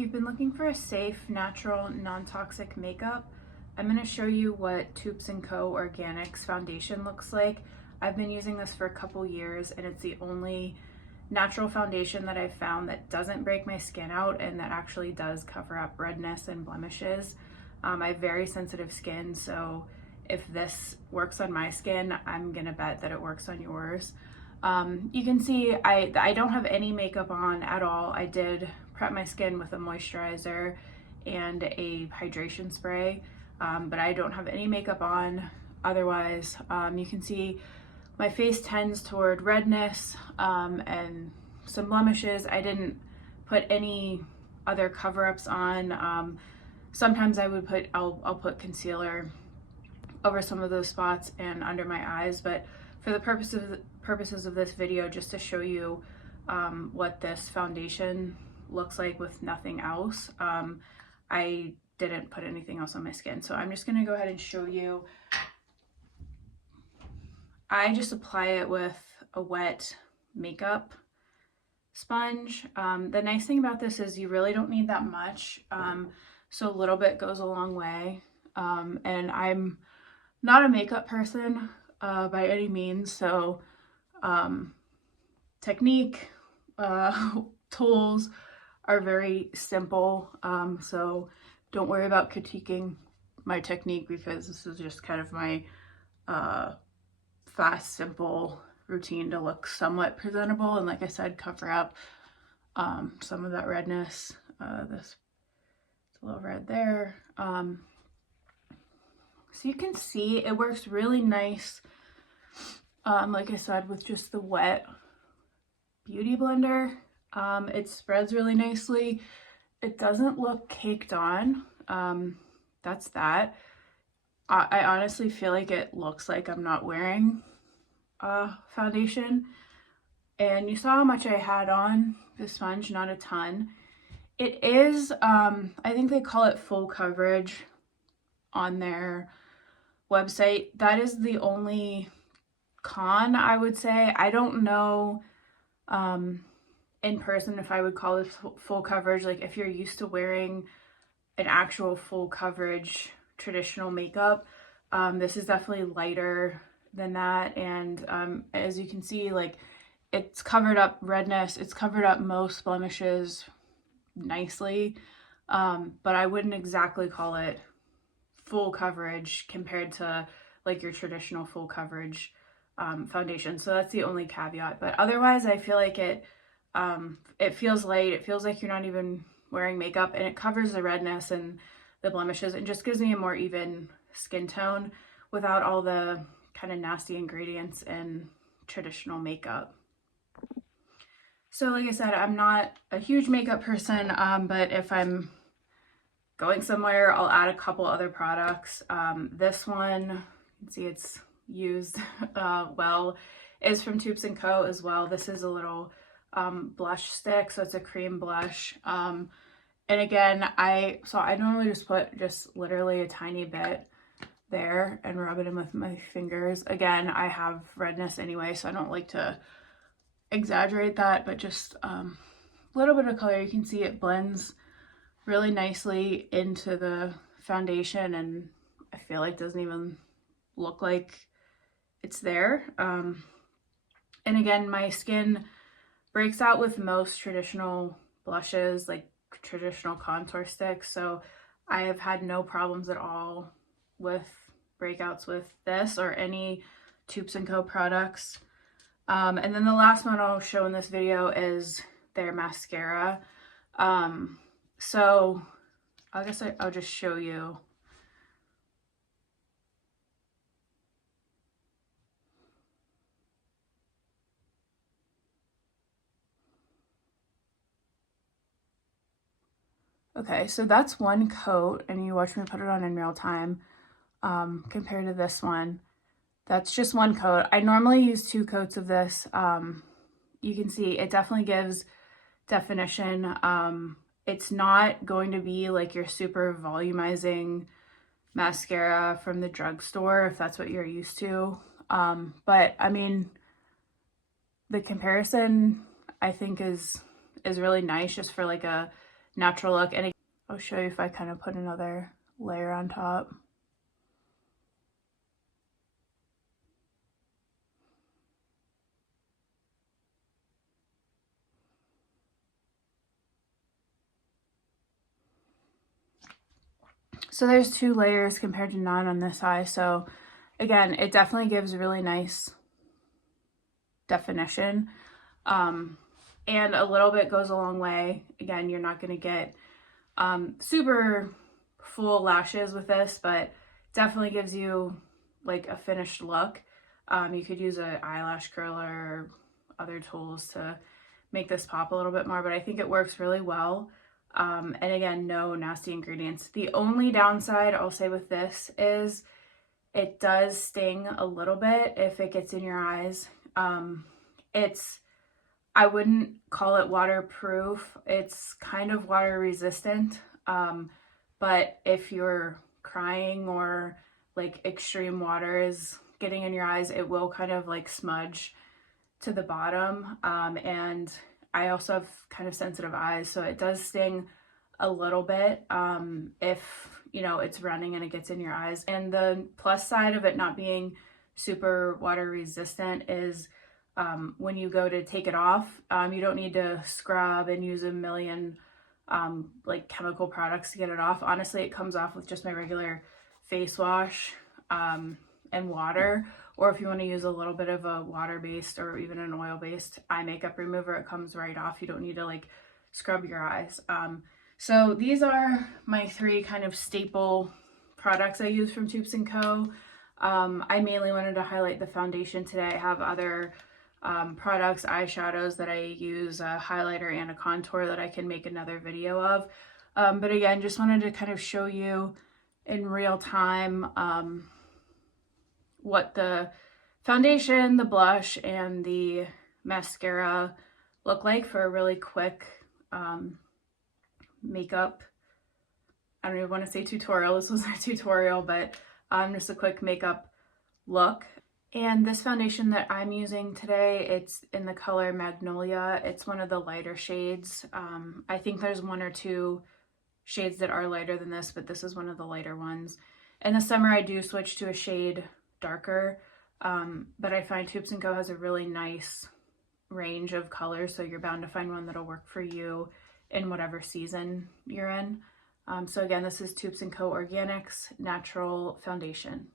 you've been looking for a safe, natural, non-toxic makeup, I'm going to show you what Toups & Co. Organics foundation looks like. I've been using this for a couple years and it's the only natural foundation that I've found that doesn't break my skin out and that actually does cover up redness and blemishes. I have very sensitive skin, so if this works on my skin, I'm gonna bet that it works on yours. You can see I don't have any makeup on at all. I did prep my skin with a moisturizer and a hydration spray, but I don't have any makeup on otherwise. You can see my face tends toward redness and some blemishes. I didn't put any other cover-ups on. Sometimes I'll put concealer over some of those spots and under my eyes, but for the purposes of this video, just to show you what this foundation looks like with nothing else, I didn't put anything else on my skin. So I'm just gonna go ahead and show you. I just apply it with a wet makeup sponge. The nice thing about this is you really don't need that much, so a little bit goes a long way. And I'm not a makeup person by any means, so technique, tools are very simple, so don't worry about critiquing my technique because this is just kind of my fast, simple routine to look somewhat presentable and, like I said, cover up some of that redness. This a little red there. So you can see it works really nice, like I said, with just the wet beauty blender. It spreads really nicely. It doesn't look caked on. That's that. I honestly feel like it looks like I'm not wearing foundation. And you saw how much I had on the sponge, not a ton. It is, I think they call it full coverage on their website. That is the only con, I would say. I don't know in person if I would call this full coverage. Like if you're used to wearing an actual full coverage traditional makeup, this is definitely lighter than that. And as you can see, like it's covered up redness, it's covered up most blemishes nicely, but I wouldn't exactly call it full coverage compared to like your traditional full coverage foundation. So that's the only caveat, but otherwise I feel like it feels light. It feels like you're not even wearing makeup, and it covers the redness and the blemishes and just gives me a more even skin tone without all the kind of nasty ingredients in traditional makeup. So like I said, I'm not a huge makeup person, but if I'm going somewhere, I'll add a couple other products. This one, you can see it's used well, is from Toups & Co. as well. This is a little blush stick, so it's a cream blush. And again, I normally just put literally a tiny bit there and rub it in with my fingers. Again, I have redness anyway, so I don't like to exaggerate that, but just a little bit of color. You can see it blends really nicely into the foundation, and I feel like it doesn't even look like it's there. And again, my skin breaks out with most traditional blushes, like traditional contour sticks, so I have had no problems at all with breakouts with this or any Toups & Co. products. And then the last one I'll show in this video is their mascara. So I guess I'll just show you. Okay, so that's one coat, and you watch me put it on in real time compared to this one. That's just one coat. I normally use 2 coats of this. You can see it definitely gives definition. It's not going to be like your super volumizing mascara from the drugstore if that's what you're used to. But I mean, the comparison I think is really nice just for like a natural look. And I'll show you if I kind of put another layer on top. So there's 2 layers compared to none on this eye. So again, it definitely gives really nice definition. And a little bit goes a long way. Again, you're not going to get super full lashes with this, but definitely gives you like a finished look. You could use an eyelash curler or other tools to make this pop a little bit more, but I think it works really well. And again, no nasty ingredients. The only downside I'll say with this is it does sting a little bit if it gets in your eyes. I wouldn't call it waterproof. It's kind of water resistant. But if you're crying or like extreme water is getting in your eyes, it will kind of like smudge to the bottom. And I also have kind of sensitive eyes, so it does sting a little bit if, you know, it's running and it gets in your eyes. And the plus side of it not being super water resistant is when you go to take it off, you don't need to scrub and use a million like chemical products to get it off. Honestly, it comes off with just my regular face wash and water. Or if you want to use a little bit of a water-based or even an oil-based eye makeup remover, it comes right off. You don't need to like scrub your eyes. So these are my 3 kind of staple products I use from Toups & Co. I mainly wanted to highlight the foundation today. I have other products, eyeshadows that I use, a highlighter and a contour that I can make another video of. But again, just wanted to kind of show you in real time what the foundation, the blush, and the mascara look like for a really quick makeup. I don't even want to say tutorial. This wasn't a tutorial, but just a quick makeup look. And this foundation that I'm using today, it's in the color Magnolia. It's one of the lighter shades. I think there's 1 or 2 shades that are lighter than this, but this is one of the lighter ones. In the summer, I do switch to a shade darker, but I find Toups & Co has a really nice range of colors, so you're bound to find one that'll work for you in whatever season you're in. So again, this is Toups & Co Organics Natural Foundation.